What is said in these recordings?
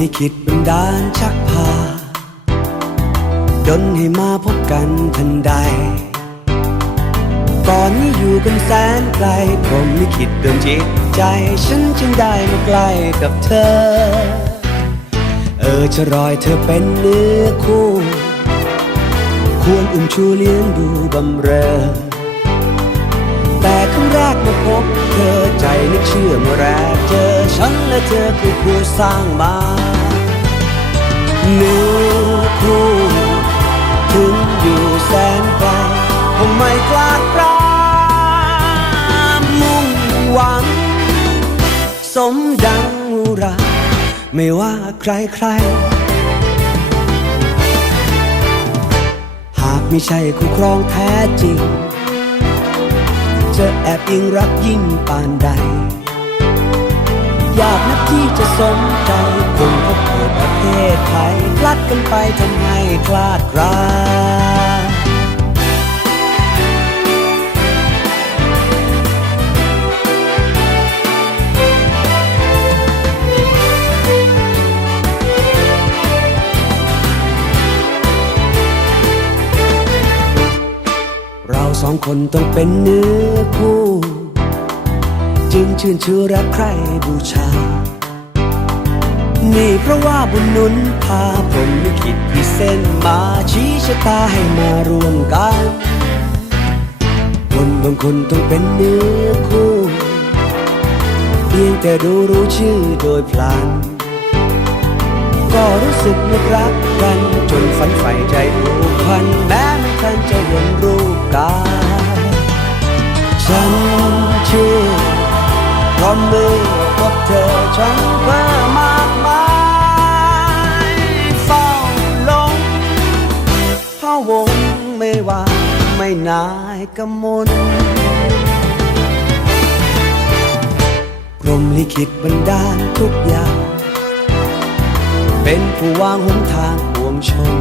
ลิขิตบันดาลชักพา ดนให้มาพบกันทันใด ก่อนนี้อยู่กันแสนไกลพรหมลิขิตดนจิตใจ ฉันจึงได้มาใกล้กับเธอ เออจะรอยเธอเป็นเนื้อคู่ ควรอุ้มชูเลี้ยงดูบำเรอแต่ครั้งแรกมาพบ นึกเชื่อเมื่อแรกเจอฉันและเธอคือผู้สร้างมาเนื้อคู่ถึงอยู่แสนไกลคงไม่กล้าปรามมุ่งหวัง สมดังอุราไม่ว่าใครใครหากไม่ใช่คู่ครองแท้จริง จะแอบยิงรักยิ่งปานใด อยากนักที่จะสมใจคงพบเกิดประเทศไทยพลัดกันไปทำไมคลาดคลา สองคนต้องเป็นเนื้อคู่ จึงชื่นชื่อรักใครบูชา นี่เพราะว่าบุญนุนพาผมลิขิตพิเส้นมาชี้ชะตาให้มารวมกัน คนบางคนต้องเป็นเนื้อคู่ เพียงแต่ดูรู้ชื่อโดยพลัน ก็รู้สึกนึกรักกันจนฝันใฝ่ใจผู เพราะเมื่อพบเธอฉันเพิ่มมากมายเฝ้าลงพะวงไม่ว่าไม่นายกมลพรมลิขิตบันดาลทุกอย่าง เป็นผู้วางหนทางปวงชน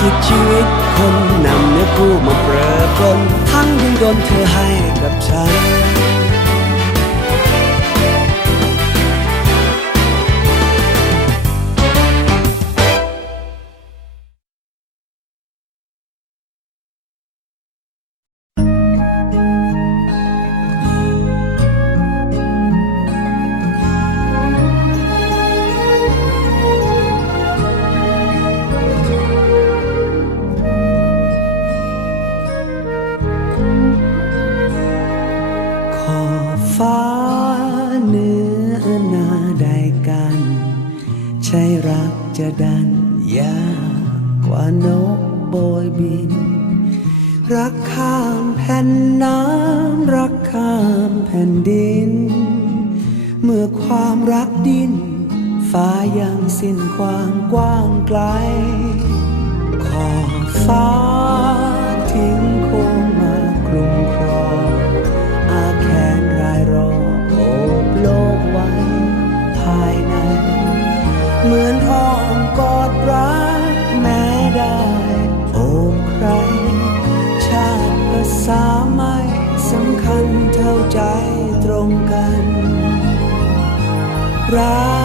คิดชีวิตคนนำเนื้อคู่มาเปรอะปนทั้งยังดนเธอให้กับฉัน ใช่รักจะดันยากกว่านกโบยบิน รักข้ามแผ่นน้ำรักข้ามแผ่นดิน เมื่อความรักดินฟ้ายังสิ้นความกว้างไกลขอ สำคัญเท่าใจตรงกันรัก